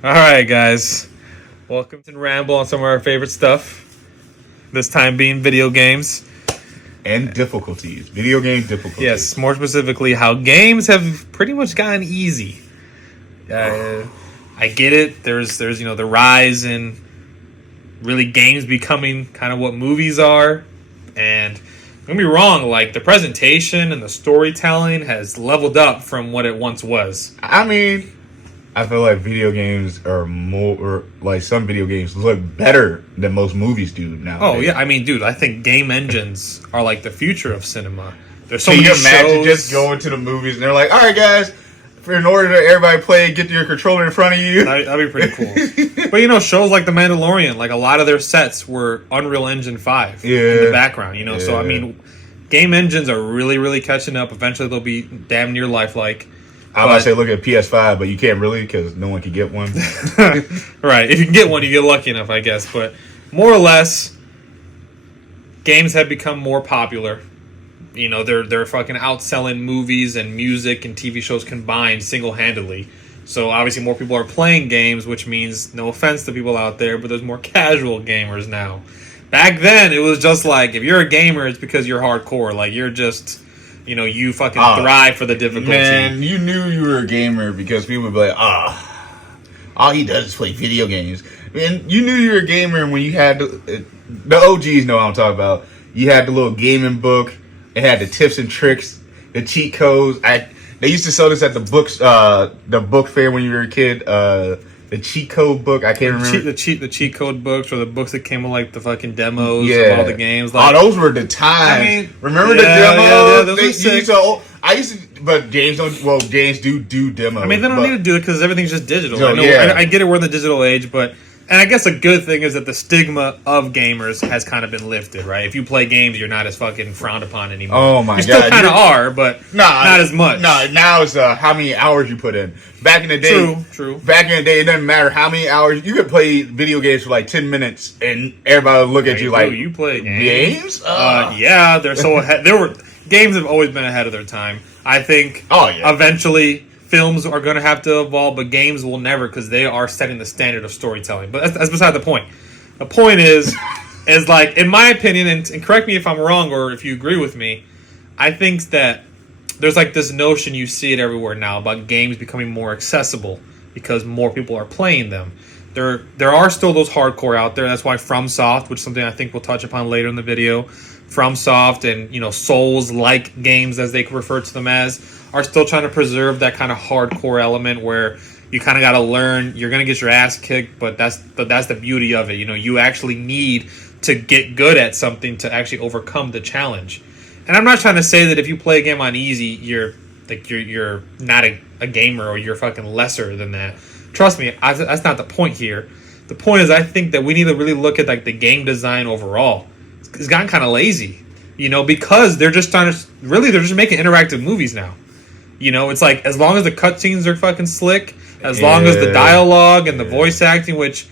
All right, guys. Welcome to Ramble on some of our favorite stuff. This time being video games. And difficulties. Video game difficulties. Yes, more specifically, how games have pretty much gotten easy. I get it. There's the rise in really games becoming kind of what movies are. And don't get me wrong, like the presentation and the storytelling has leveled up from what it once was. I mean, I feel like video games are some video games look better than most movies do now. Oh yeah, I mean, dude, I think game engines are like the future of cinema. There's so Can many you imagine shows. just going to the movies and they're like, all right, guys, in order to everybody play, get your controller in front of you. That'd be pretty cool. But shows like The Mandalorian, like a lot of their sets were Unreal Engine 5 in the background. So I mean, game engines are really, really catching up. Eventually, they'll be damn near lifelike. I was about to say, look at PS5, but you can't really because no one can get one. Right. If you can get one, you get lucky enough, I guess. But more or less, games have become more popular. They're fucking outselling movies and music and TV shows combined single-handedly. So obviously more people are playing games, which means no offense to people out there, but there's more casual gamers now. Back then, it was just like, if you're a gamer, it's because you're hardcore. Like, you're just, you fucking thrive for the difficulty. Man, you knew you were a gamer because people would be like, all he does is play video games. And you knew you were a gamer when you had the OGs know what I'm talking about. You had the little gaming book. It had the tips and tricks, the cheat codes. They used to sell this at the book fair when you were a kid. The cheat code book. I can't remember the cheat code books or the books that came with like the fucking demos of all the games. Like, those were the times. I mean, remember the demos? Those were sick. I used to, but games don't. Well, games do demos. I mean, they don't need to do it because everything's just digital. So, I get it. We're in the digital age, and I guess a good thing is that the stigma of gamers has kind of been lifted, right? If you play games, you're not as fucking frowned upon anymore. Oh my god, you still kind of are, but not as much. No, now it's how many hours you put in. Back in the day, true. Back in the day, it doesn't matter how many hours you could play video games for like 10 minutes, and everybody would look at you like, you play games? Yeah, they're so ahead. Games have always been ahead of their time. I think. Eventually, films are going to have to evolve, but games will never, because they are setting the standard of storytelling. But that's beside the point. The point is like, in my opinion, and correct me if I'm wrong or if you agree with me, I think that there's like this notion, you see it everywhere now, about games becoming more accessible because more people are playing them. There are still those hardcore out there. That's why FromSoft, which is something I think we'll touch upon later in the video, FromSoft and Souls-like games, as they refer to them as, are still trying to preserve that kind of hardcore element where you kind of got to learn. You're going to get your ass kicked, but that's the beauty of it. You actually need to get good at something to actually overcome the challenge. And I'm not trying to say that if you play a game on easy, you're not a gamer or you're fucking lesser than that. Trust me, that's not the point here. The point is, I think that we need to really look at like the game design overall. It's gotten kind of lazy, because they're just making interactive movies now. It's like, as long as the cutscenes are fucking slick, as long as the dialogue and the voice acting, which,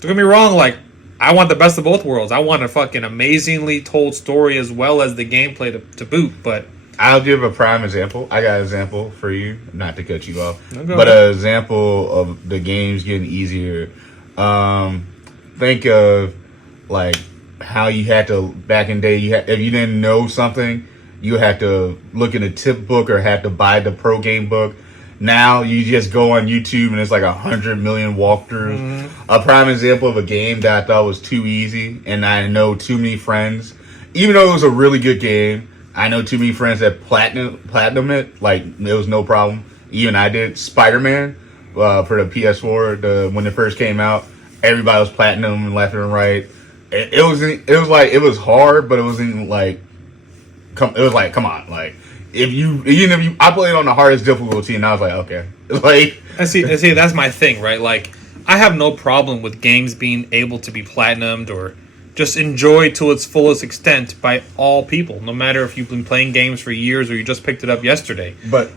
don't get me wrong, like, I want the best of both worlds. I want a fucking amazingly told story as well as the gameplay to boot, but... I'll give a prime example. I got an example for you, not to cut you off, but an example of the games getting easier. Think of, like, how you had to, back in the day, if you didn't know something, you had to look in a tip book or had to buy the pro game book. Now you just go on YouTube and it's like 100 million walkthroughs. Mm-hmm. A prime example of a game that I thought was too easy, and I know too many friends, even though it was a really good game, I know too many friends that platinum it. Like, it was no problem. Even I did. Spider-Man for the PS4, when it first came out, everybody was platinum left and right. It was hard, but it wasn't like. Come on, like, I played on the hardest difficulty, and I was like, okay, like, I see, that's my thing, right? Like, I have no problem with games being able to be platinumed or just enjoyed to its fullest extent by all people, no matter if you've been playing games for years or you just picked it up yesterday. But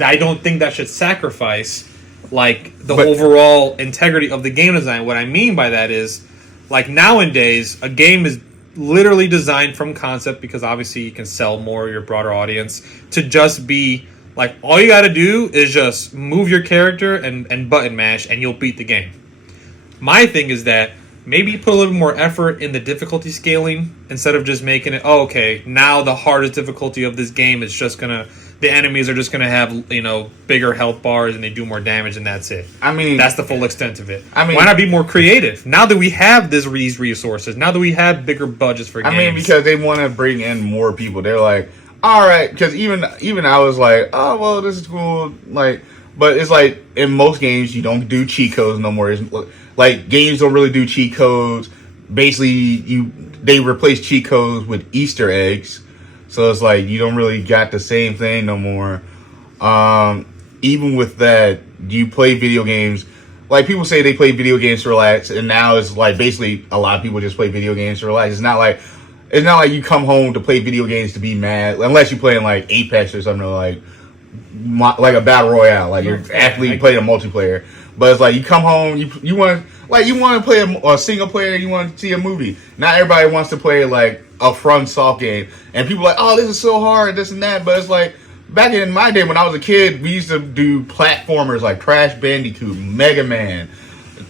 I don't think that should sacrifice like the overall integrity of the game design. What I mean by that is, like, nowadays a game is literally designed from concept, because obviously you can sell more your broader audience, to just be Like, all you got to do is just move your character and button mash, and you'll beat the game. My thing is that maybe put a little more effort in the difficulty scaling instead of just making it, oh, okay, now the hardest difficulty of this game is just going to, the enemies are just going to have, bigger health bars and they do more damage and that's it. I mean, that's the full extent of it. I mean, why not be more creative? Now that we have these resources, now that we have bigger budgets for games. I mean, because they want to bring in more people. They're like, all right, because even I was like, oh, well, this is cool. Like, but it's like in most games, you don't do cheat codes no more. It's, like, games don't really do cheat codes. Basically, they replace cheat codes with Easter eggs. So it's like you don't really got the same thing no more. Even with that, you play video games. Like, people say they play video games to relax, and now it's like basically a lot of people just play video games to relax. It's not like you come home to play video games to be mad, unless you're playing like Apex or something like a battle royale, like you're actually playing a multiplayer. But it's like you come home, you want to play a single player, you want to see a movie. Not everybody wants to play like a FromSoft game, and people are like, oh, this is so hard, this and that. But it's like back in my day when I was a kid, we used to do platformers like Crash Bandicoot, Mega Man,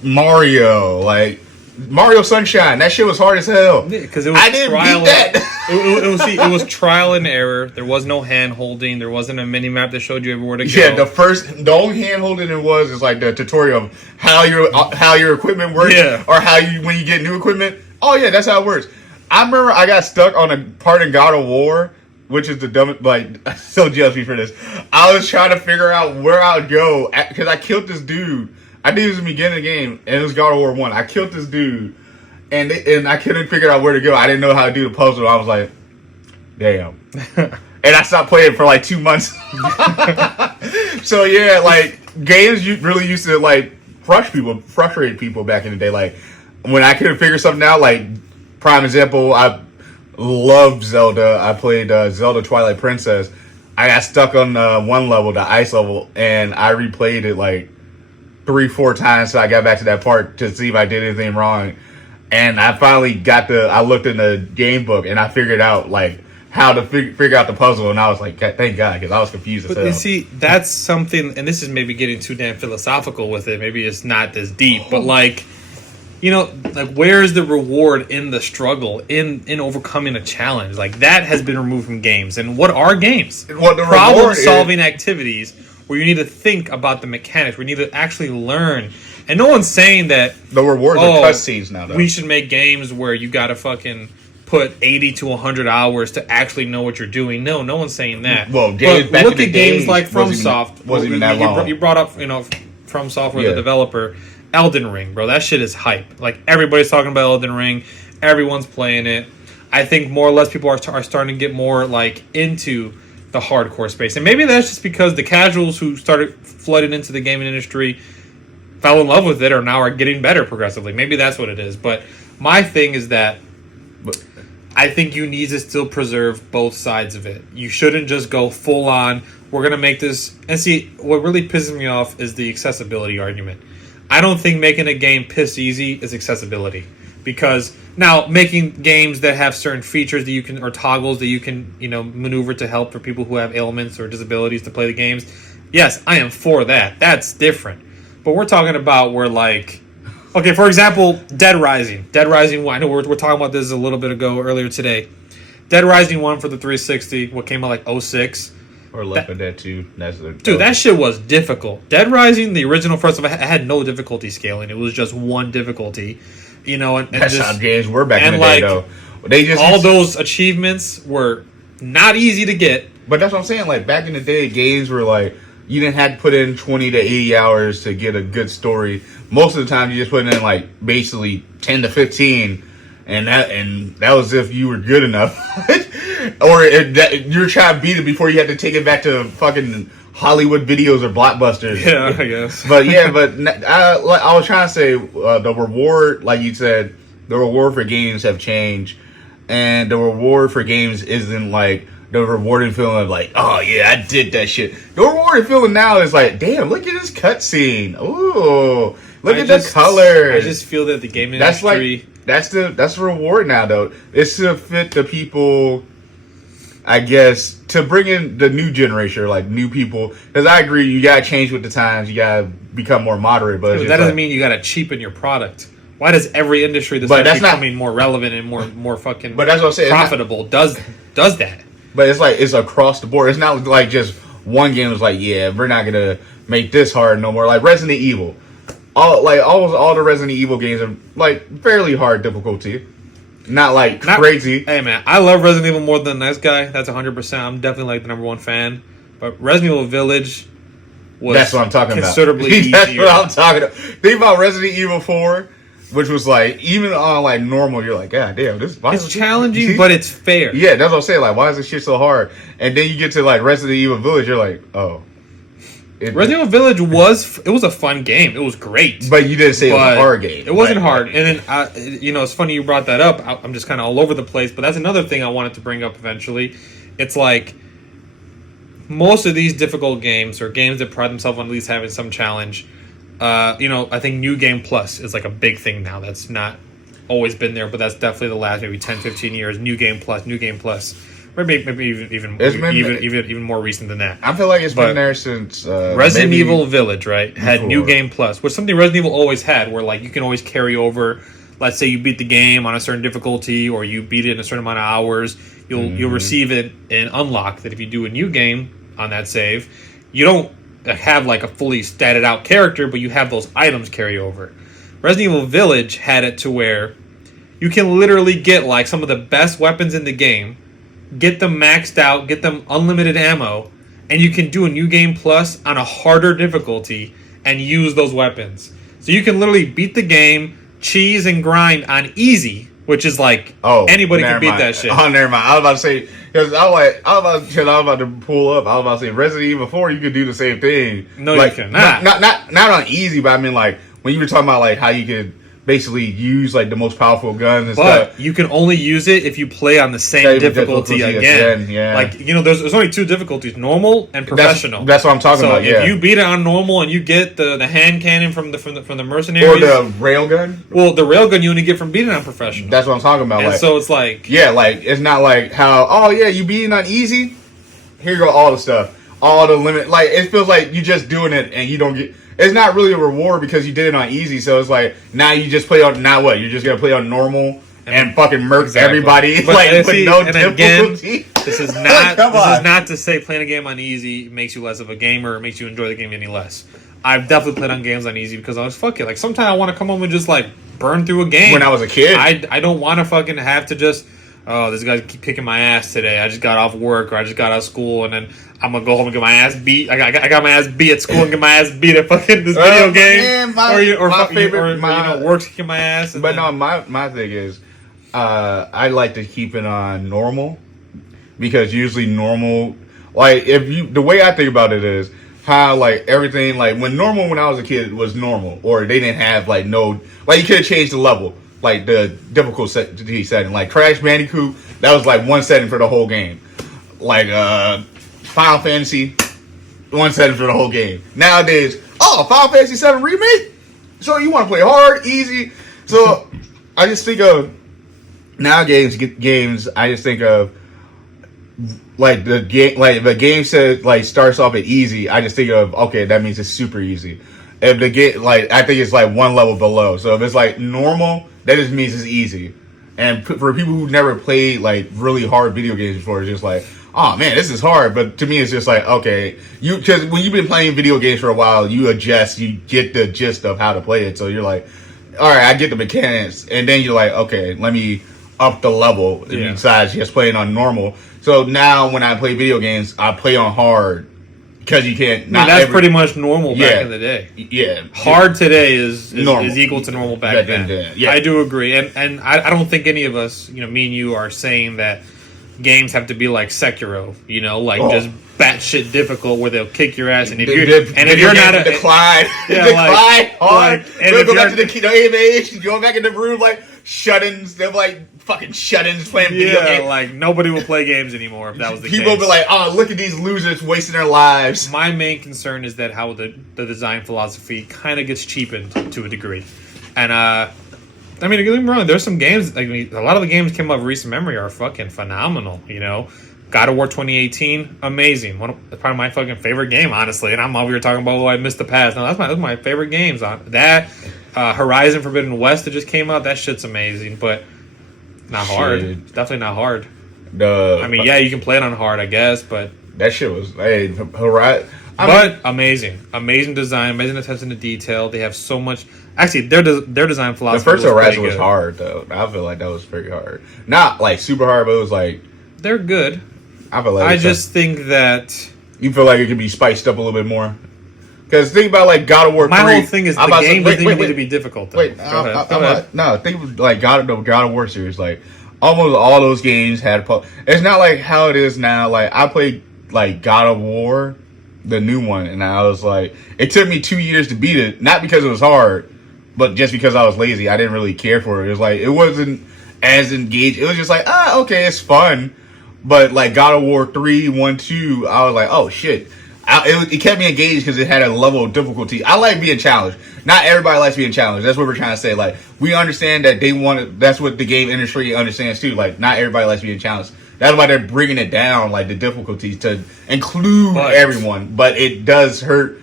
Mario, like Mario Sunshine. That shit was hard as hell. Yeah, because I didn't beat that. It was trial and error. There was no hand holding. There wasn't a mini map that showed you everywhere to go. Yeah, the only hand holding is like the tutorial of how your equipment works, or when you get new equipment. Oh yeah, that's how it works. I remember I got stuck on a part in God of War, which is the dumbest. Like, I'm so jealous of me for this. I was trying to figure out where I would go because I killed this dude. I think it was in the beginning of the game, and it was God of War 1. I killed this dude, and I couldn't figure out where to go. I didn't know how to do the puzzle. I was like, damn. And I stopped playing for like 2 months. So yeah, like, games really used to like frustrate people back in the day. Like, when I couldn't figure something out, like, prime example, I loved Zelda. I played Zelda Twilight Princess. I got stuck on one level, the ice level, and I replayed it like 3-4 times so I got back to that part to see if I did anything wrong. And I finally I looked in the game book and I figured out like how to figure out the puzzle, and I was like, thank God, because I was confused as hell. You see, that's something, and this is maybe getting too damn philosophical with it. Maybe it's not this deep, but like, like, where's the reward in the struggle, in overcoming a challenge? Like, that has been removed from games. And what are games? Problem-solving activities where you need to think about the mechanics, where you need to actually learn. And no one's saying that the rewards are cutscenes now, though. We should make games where you gotta fucking put 80 to 100 hours to actually know what you're doing. No one's saying that. Well, but look at games like FromSoft. Wasn't even that long. You brought up, FromSoft, the developer. Elden Ring, bro. That shit is hype. Like, everybody's talking about Elden Ring. Everyone's playing it. I think more or less people are starting to get more, like, into the hardcore space. And maybe that's just because the casuals who started flooding into the gaming industry fell in love with it or now are getting better progressively. Maybe that's what it is. But my thing is that I think you need to still preserve both sides of it. You shouldn't just go full on, we're going to make this... And see, what really pisses me off is the accessibility argument. I don't think making a game piss easy is accessibility. Because now, making games that have certain features that you can, or toggles that you can, maneuver to help for people who have ailments or disabilities to play the games, yes, I am for that. That's different. But we're talking about where, like, okay, for example, Dead Rising. Dead Rising 1, I know we're talking about this a little bit ago, earlier today. Dead Rising 1 for the 360, what came out like 06. Or Left 4 Dead 2. That shit was difficult. Dead Rising, the original, first of all, had no difficulty scaling. It was just one difficulty. And that's just how games were back in the day, though. Those achievements were not easy to get. But that's what I'm saying. Like, back in the day, games were like, you didn't have to put in 20 to 80 hours to get a good story. Most of the time, you just put in, like, basically 10 to 15. And that was if you were good enough. Or you were trying to beat it before you had to take it back to fucking Hollywood videos or Blockbusters. Yeah, I guess. But I was trying to say the reward, like you said, the reward for games have changed. And the reward for games isn't like the rewarding feeling of like, oh yeah, I did that shit. The rewarding feeling now is like, damn, look at this cutscene. Ooh, look at the colors. I just feel that the gaming industry... That's the reward now, though. It's to fit the people... I guess to bring in the new generation, or like new people, because I agree, you gotta change with the times, you gotta become more moderate. But that doesn't mean you gotta cheapen your product. Why does every industry that's becoming more relevant and more fucking but that's what I'm saying, profitable does that? But it's like it's across the board. It's not like just one game is like, yeah, we're not gonna make this hard no more. Like Resident Evil, almost all the Resident Evil games are like fairly hard difficulty. Not crazy. Hey man, I love Resident Evil more than the next guy. That's 100%. I'm definitely like the number one fan. But Resident Evil Village was that's what I'm talking considerably about. That's easier. what I'm talking about. Think about Resident Evil 4, which was like even on like normal, you're like, God damn, it's challenging, but it's fair. Yeah, that's what I'm saying. Like, why is this shit so hard? And then you get to like Resident Evil Village, you're like, oh. Resident Evil Village was a fun game. It was great, but you didn't say it was a hard game. It wasn't hard, and then it's funny you brought that up. I'm just kind of all over the place, but that's another thing I wanted to bring up eventually. It's like most of these difficult games or games that pride themselves on at least having some challenge. I think New Game Plus is like a big thing now. That's not always been there, but that's definitely the last maybe 10, 15 years. New Game Plus. Maybe even more recent than that. I feel like it's been there since Resident Evil Village, right? Had New Game Plus, which is something Resident Evil always had, where like you can always carry over. Let's say you beat the game on a certain difficulty, or you beat it in a certain amount of hours, you'll receive it and unlock that if you do a new game on that save, you don't have like a fully statted out character, but you have those items carry over. Resident Evil Village had it to where you can literally get like some of the best weapons in the game. Get them maxed out, get them unlimited ammo, and you can do a New Game Plus on a harder difficulty and use those weapons. So you can literally beat the game, cheese and grind on easy, which is like anybody can beat that shit. Oh, never mind. I was about to say because I was about to pull up. I was about to say Resident Evil 4, you could do the same thing. No, like, you cannot. Not on easy, but I mean like when you were talking about like how you could basically use like the most powerful guns and stuff. But you can only use it if you play on the same difficulty again. Yeah. Like, there's only two difficulties, normal and professional. That's what I'm talking about, yeah. If you beat it on normal and you get the hand cannon from the mercenaries. Or the railgun. Well, the railgun you only get from beating on professional. That's what I'm talking about. And so it's like... Yeah, like, it's not like how, you beating on easy? Here you go, all the stuff. All the limit. Like, it feels like you're just doing it and you don't get... It's not really a reward because you did it on easy, so it's like now you just play on now what? You're just gonna play on normal and fucking murk everybody with no difficulty. Again, this is not to say playing a game on easy makes you less of a gamer or makes you enjoy the game any less. I've definitely played on games on easy because I was fuck it. Like sometimes I want to come home and just like burn through a game. When I was a kid, I don't want to fucking have to just this guy's keep kicking my ass today. I just got off work or I just got out of school and then I'm gonna go home and get my ass beat. I got my ass beat at school and get my ass beat at fucking this video game. Man, work's kicking my ass. But no, my thing is, I like to keep it on normal because usually normal, like the way I think about it is how like everything like when I was a kid was normal or they didn't have like you could have changed the level. Like the difficulty setting, like Crash Bandicoot, that was like one setting for the whole game. Like Final Fantasy, one setting for the whole game. Nowadays, Final Fantasy 7 remake. So you want to play hard, easy. So I just think of nowadays games. I just think of like the game. Like if a game says like starts off at easy, I just think of okay, that means it's super easy. If the game I think it's like one level below. So if it's like normal, that just means it's easy. And for people who never played like really hard video games before, it's just like, oh man, this is hard. But to me, it's just like, okay, because when you've been playing video games for a while, you adjust, you get the gist of how to play it. So you're like, all right, I get the mechanics, and then you're like, okay, let me up the level besides just playing on normal. So now when I play video games, I play on hard. Because you can't. That's pretty much normal back in the day. Yeah, hard today is equal to normal back then. Yeah. I do agree, and I don't think any of us, me and you, are saying that games have to be like Sekiro, just batshit difficult where they'll kick your ass, and if you're not a decline hard, and go back to the AMH, go back in the room like shut-ins. They're like fucking shut-ins playing video games. Like nobody will play games anymore if that was the case. People will be like, oh, look at these losers wasting their lives. My main concern is that how the design philosophy kind of gets cheapened to a degree. And, don't get me wrong, there's some games, a lot of the games came out of recent memory are fucking phenomenal, God of War 2018, amazing. Probably my fucking favorite game, honestly. And I'm over here talking about, I missed the past. No, that's my favorite games. That Horizon Forbidden West that just came out, that shit's amazing, but not hard. It's definitely not hard. You can play it on hard, I guess, but that shit was Horizon. Amazing design, amazing attention to detail. They have so much. Actually, their design philosophy. The first Horizon was hard though. I feel like that was pretty hard. Not like super hard, but it was like they're good. I feel like I just think that you feel like it could be spiced up a little bit more. Because think about like God of War 3. My whole thing is the game doesn't even need to be difficult. Though. Wait, go ahead. Think of like God of War series. Like almost all those games had. It's not like how it is now. Like I played like God of War, the new one, and I was like, it took me 2 years to beat it. Not because it was hard, but just because I was lazy. I didn't really care for it. It was like it wasn't as engaged. It was just like okay, it's fun. But like God of War 3, 1, 2, I was like, oh shit. It kept me engaged because it had a level of difficulty. I like being challenged. Not everybody likes being challenged. That's what we're trying to say. Like, we understand that they want it. That's what the game industry understands too. Like, not everybody likes being challenged. That's why they're bringing it down, like the difficulty to include everyone. But it does hurt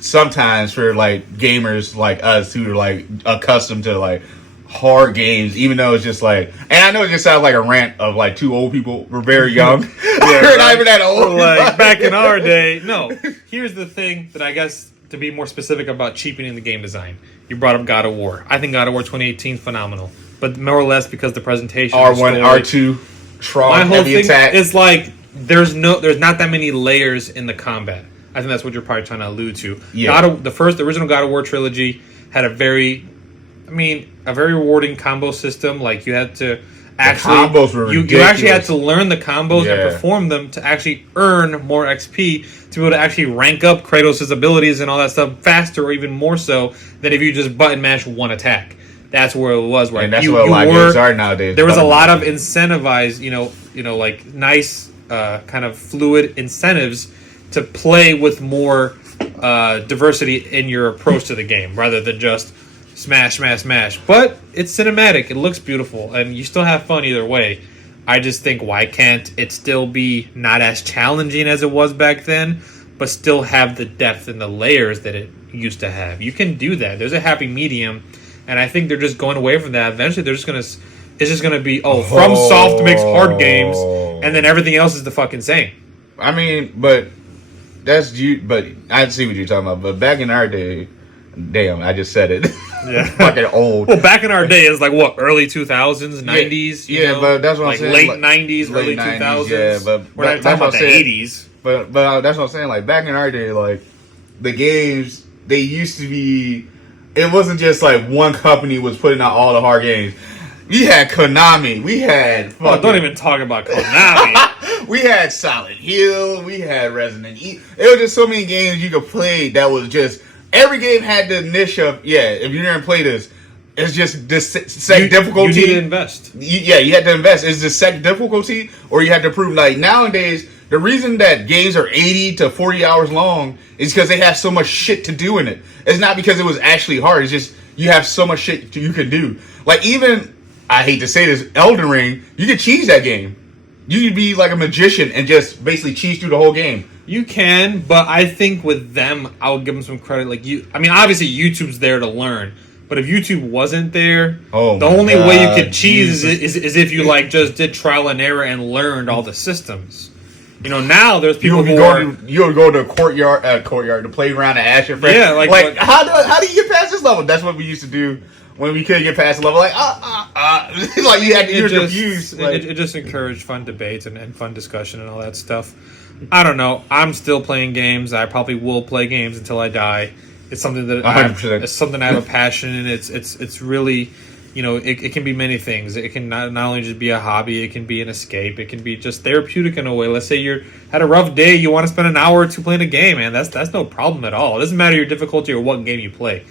sometimes for like gamers like us who are like accustomed to like hard games, even though it's just like, and I know it just sounds like a rant of like two old people. We're very young. We're not even that old. Like back in our day. No, here's the thing that I guess to be more specific about cheapening the game design. You brought up God of War. I think God of War 2018 is phenomenal, but more or less because the presentation. R1, R2, Tron, my whole heavy thing attack. is like there's not that many layers in the combat. I think that's what you're probably trying to allude to. Yeah. The original God of War trilogy had a very rewarding combo system. Like you had to actually, combos were ridiculous. You actually had to learn the combos and perform them to actually earn more XP to be able to actually rank up Kratos' abilities and all that stuff faster, or even more so than if you just button mash one attack. That's where it was. Right, and that's what a lot of games are nowadays. There was a lot of incentivized, like nice kind of fluid incentives to play with more diversity in your approach to the game, rather than just smash, smash, smash. But it's cinematic. It looks beautiful, and you still have fun either way. I just think, why can't it still be not as challenging as it was back then, but still have the depth and the layers that it used to have? You can do that. There's a happy medium, and I think they're just going away from that. Eventually, it's just gonna be, FromSoft makes hard games, and then everything else is the fucking same. I mean, but that's you. But I see what you're talking about. But back in our day, damn, I just said it. Yeah. Fucking old. Well, back in our day, it's like what, early 2000s, 90s? Yeah, but that's what I'm saying. Late 90s, early 2000s. Yeah, but we're not talking about the 80s. But that's what I'm saying. Like back in our day, like the games, they used to be. It wasn't just like one company was putting out all the hard games. We had Konami. We had. Don't even talk about Konami. We had Silent Hill. We had Resident Evil. There were just so many games you could play that was just. Every game had the niche of, if you didn't play this, it's just this set difficulty. You need to invest. You had to invest. Is the set difficulty, or you had to prove, like, nowadays, the reason that games are 80 to 40 hours long is because they have so much shit to do in it. It's not because it was actually hard. It's just, you have so much shit you can do. Like, even, I hate to say this, Elden Ring, you could cheese that game. You could be like a magician and just basically cheese through the whole game. You can, but I think with them, I'll give them some credit. Obviously YouTube's there to learn, but if YouTube wasn't there, the only way you could cheese is if you just did trial and error and learned all the systems. Now there's people you would go to a courtyard, the playground, and ask your friends. Yeah, how do you get past this level? That's what we used to do when we couldn't get past the level. Like you had to use confused. It just encouraged fun debates and fun discussion and all that stuff. I don't know. I'm still playing games. I probably will play games until I die. It's something that I have a passion in. It's really, it can be many things. It can not only just be a hobby. It can be an escape. It can be just therapeutic in a way. Let's say you had a rough day. You want to spend an hour or two playing a game, man. That's no problem at all. It doesn't matter your difficulty or what game you play.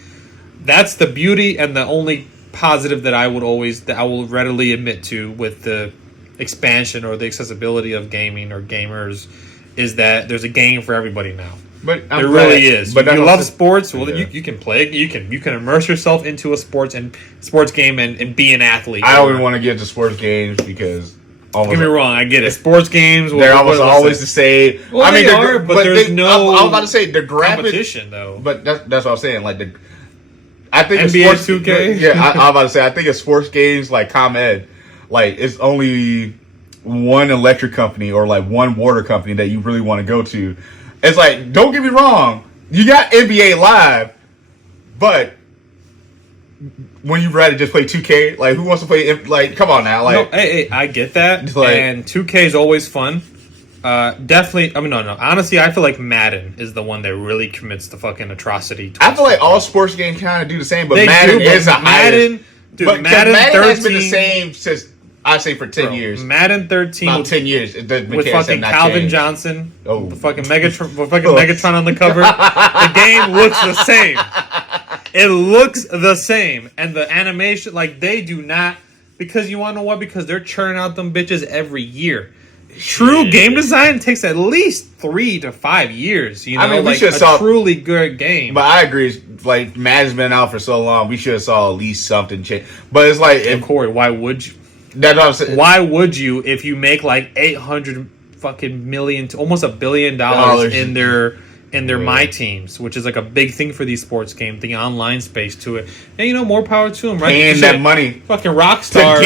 That's the beauty and the only positive that I will readily admit to with the expansion or the accessibility of gaming or gamers is that there's a game for everybody now. But there really is. But if you love sports, well, you can play. You can immerse yourself into a sports game and be an athlete. I always want to get to sports games because almost. Get me wrong, I get it. Sports games, they're almost always the same. Well, I mean, they are, but there's no. I was about to say the competition though. But that's what I'm saying. Like I think NBA 2K. Yeah, I was about to say I think it's sports games like ComEd. Like it's only one electric company or like one water company that you really want to go to. It's like, don't get me wrong, you got NBA Live, but when you rather just play 2K, like who wants to play? Like, come on now, like. No, hey, I get that, like, and 2K is always fun. Definitely. I mean, no. Honestly, I feel like Madden is the one that really commits the fucking atrocity. I feel like all sports games kind of do the same, but Madden is the highest. Dude, but Madden 13 has been the same since I say for 10 years. Madden 13 about 10 years with fucking Calvin changed. Johnson, the fucking Megatron on the cover. The game looks the same. It looks the same, and the animation, like they do not. Because you want to know what? Because they're churning out them bitches every year. True game design takes at least 3 to 5 years. You know, I mean, we should saw truly good game. But I agree. Like Madden's been out for so long, we should have saw at least something change. But it's like, Corey, why would you? That's what I'm saying. Why would you if you make like 800 fucking million, to almost $1 billion in their My Teams, which is like a big thing for these sports games, the online space to it. And you know, more power to them, right? Paying that money. Fucking Rockstar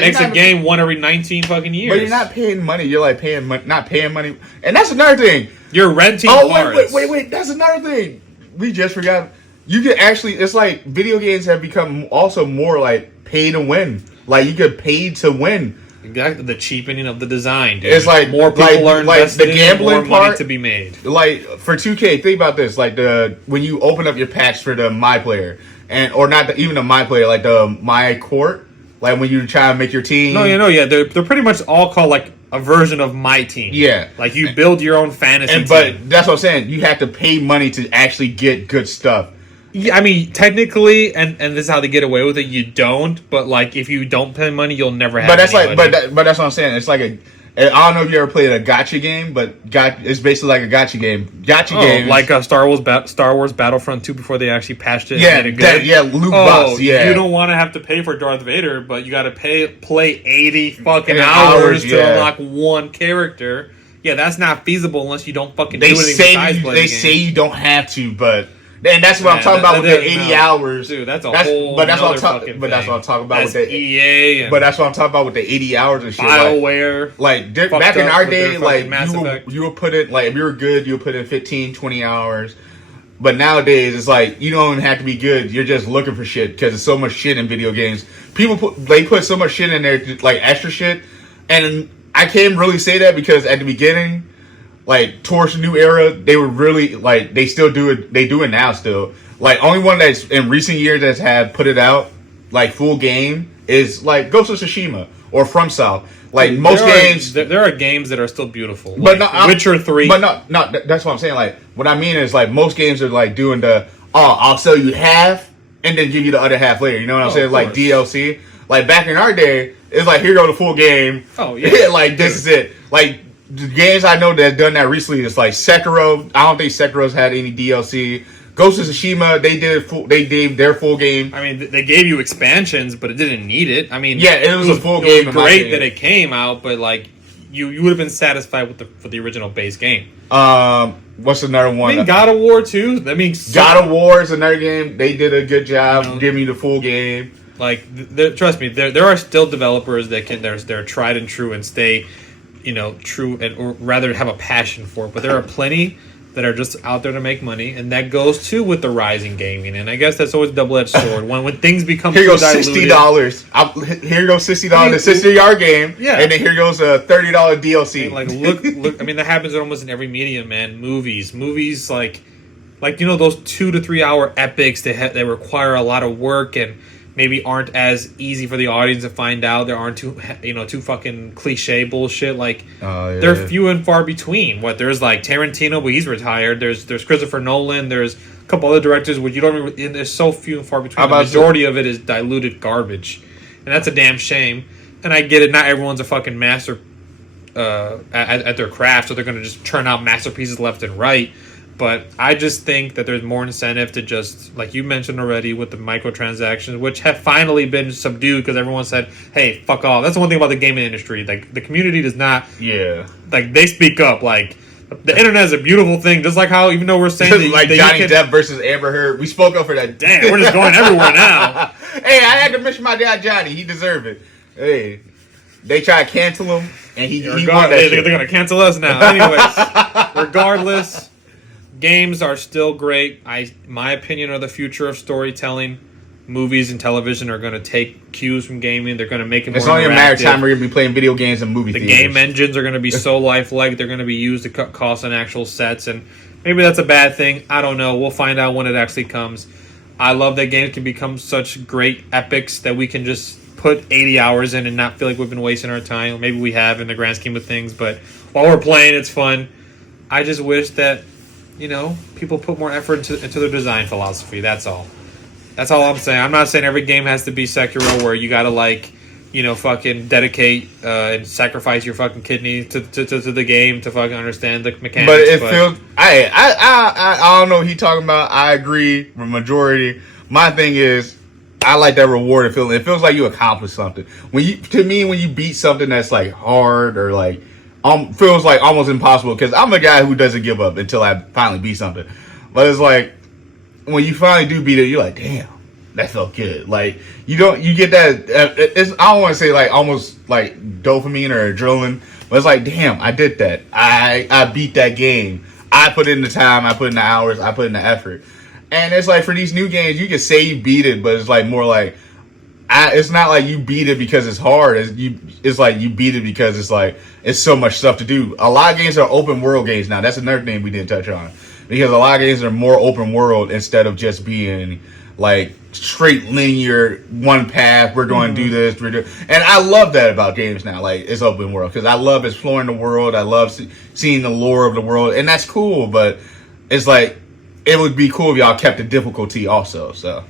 makes a game one every 19 fucking years. But you're not paying money. You're like not paying money. And that's another thing. You're renting cars. Wait. That's another thing. We just forgot. You can actually, it's like video games have become also more like pay to win. Like you get paid to win. Exactly, the cheapening of the design, dude. It's like more people are invested the gambling in, more money part to be made. Like for 2K, think about this: like when you open up your packs for the My Player, or not even the My Player, like the My Court, like when you try to make your team. They're pretty much all called like a version of My Team. Yeah, like you build your own fantasy team. But that's what I'm saying. You have to pay money to actually get good stuff. Yeah, I mean, technically, and this is how they get away with it. You don't, but like if you don't pay money, you'll never have. But that's money. but that's what I'm saying. It's like I don't know if you ever played a gacha game, but it's basically like a gacha game. Games like a Star Wars Battlefront 2 before they actually patched it. Yeah, and made it good. loot box. Yeah, you don't want to have to pay for Darth Vader, but you got to play 80 fucking hours to unlock one character. Yeah, that's not feasible unless you don't fucking do anything besides play the game. They say you don't have to, but. And that's what I'm talking about with the 80 hours. Dude, that's whole But that's what I'm talking about with the EA. But that's what I'm talking about with the 80 hours and shit. BioWare. Like back in our day, like you would put in, like if you were good, you would put in 15, 20 hours. But nowadays, it's like you don't even have to be good. You're just looking for shit because there's so much shit in video games. People put so much shit in there, like extra shit. And I can't really say that because at the beginning, like towards the new era, they were really like they still do it. They do it now still. Like only one that's in recent years that's had put it out like full game is like Ghost of Tsushima or From South. Like most games, there are games that are still beautiful. But like Witcher 3. But no, that's what I'm saying. Like what I mean is like most games are like doing I'll sell you half and then give you the other half later. You know what I'm saying? Like DLC. Like back in our day, it's like here go the full game. Oh yeah. Like this is it. Like. The games I know that's done that recently is like Sekiro. I don't think Sekiro's had any DLC. Ghost of Tsushima, they did their full game. I mean, they gave you expansions, but it didn't need it. I mean, yeah, it was a full game. It was great that it came out, but like you would have been satisfied with the original base game. What's another one? I mean, God of War 2. I mean, God of War is another game. They did a good job giving you the full game. Like, trust me, there are still developers that they're tried and true and stay. True, or rather have a passion for it. But there are plenty that are just out there to make money, and that goes too with the rising gaming. And I guess that's always a double-edged sword. When things become here goes $60. Here goes $60. The 60-yard game, and then here goes a $30 DLC. Like look. I mean, that happens almost in every medium, man. Movies, like those 2 to 3 hour epics they require a lot of work and maybe aren't as easy for the audience to find out. There aren't too fucking cliche bullshit. Like they're few and far between. There's like Tarantino, but he's retired. There's Christopher Nolan. There's a couple other directors which you don't even. There's so few and far between. The majority of it is diluted garbage, and that's a damn shame. And I get it. Not everyone's a fucking master at their craft, so they're going to just churn out masterpieces left and right. But I just think that there's more incentive to just, like you mentioned already, with the microtransactions, which have finally been subdued because everyone said, "Hey, fuck off." That's the one thing about the gaming industry. Like the community does not. Yeah. Like they speak up. Like the internet is a beautiful thing. Just like how, even though we're saying that, like that Johnny Depp versus Amber Heard, we spoke up for that. Damn, we're just going everywhere now. Hey, I had to mention my dad Johnny. He deserved it. Hey, they try to cancel him, and he won that they're shit. going to cancel us now. Anyways, regardless, games are still great. My opinion are the future of storytelling. Movies and television are going to take cues from gaming. They're going to make it more interactive. It's only a matter of time we're going to be playing video games and movie theaters. The game engines are going to be so lifelike. They're going to be used to cut costs on actual sets. And maybe that's a bad thing. I don't know. We'll find out when it actually comes. I love that games can become such great epics that we can just put 80 hours in and not feel like we've been wasting our time. Maybe we have in the grand scheme of things. But while we're playing, it's fun. I just wish that, people put more effort into their design philosophy. That's all. That's all I'm saying. I'm not saying every game has to be Sekiro where you gotta fucking dedicate and sacrifice your fucking kidney to the game to fucking understand the mechanics. But it feels I don't know what he's talking about. I agree with majority. My thing is I like that rewarded feeling. It feels like you accomplished something. When you beat something that's like hard or like feels like almost impossible, because I'm a guy who doesn't give up until I finally beat something. But it's like when you finally do beat it, you're like, damn, that felt good. Like you get that. I don't want to say like almost like dopamine or adrenaline, but it's like, damn, I did that. I beat that game. I put in the time. I put in the hours. I put in the effort. And it's like for these new games, you can say you beat it, but it's like more like it's not like you beat it because it's hard. It's like you beat it because it's like it's so much stuff to do. A lot of games are open world games now. That's another thing we didn't touch on. Because a lot of games are more open world instead of just being like straight linear, one path. We're going to do this. And I love that about games now. Like it's open world because I love exploring the world. I love seeing the lore of the world, and that's cool. But it's like it would be cool if y'all kept the difficulty also. So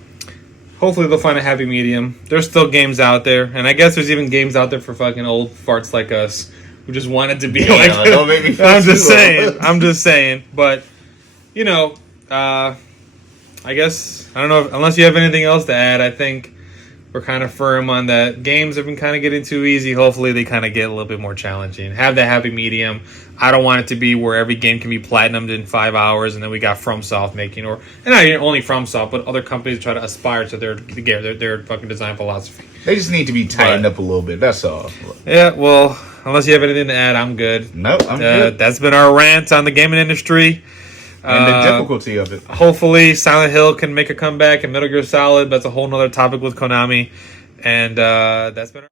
hopefully they'll find a happy medium. There's still games out there, and I guess there's even games out there for fucking old farts like us who just want it to be like. Don't make me feel I'm just saying, but. I guess, I don't know, unless you have anything else to add, I think we're kind of firm on that. Games have been kind of getting too easy. Hopefully they kind of get a little bit more challenging. Have that happy medium. I don't want it to be where every game can be platinumed in 5 hours and then we got FromSoft making, and not only FromSoft, but other companies try to aspire to their fucking design philosophy. They just need to be tightened up a little bit, that's all. Yeah, well, unless you have anything to add, I'm good. Nope, I'm good. That's been our rant on the gaming industry. And the difficulty of it. Hopefully, Silent Hill can make a comeback and Metal Gear Solid. That's a whole nother topic with Konami. And that's been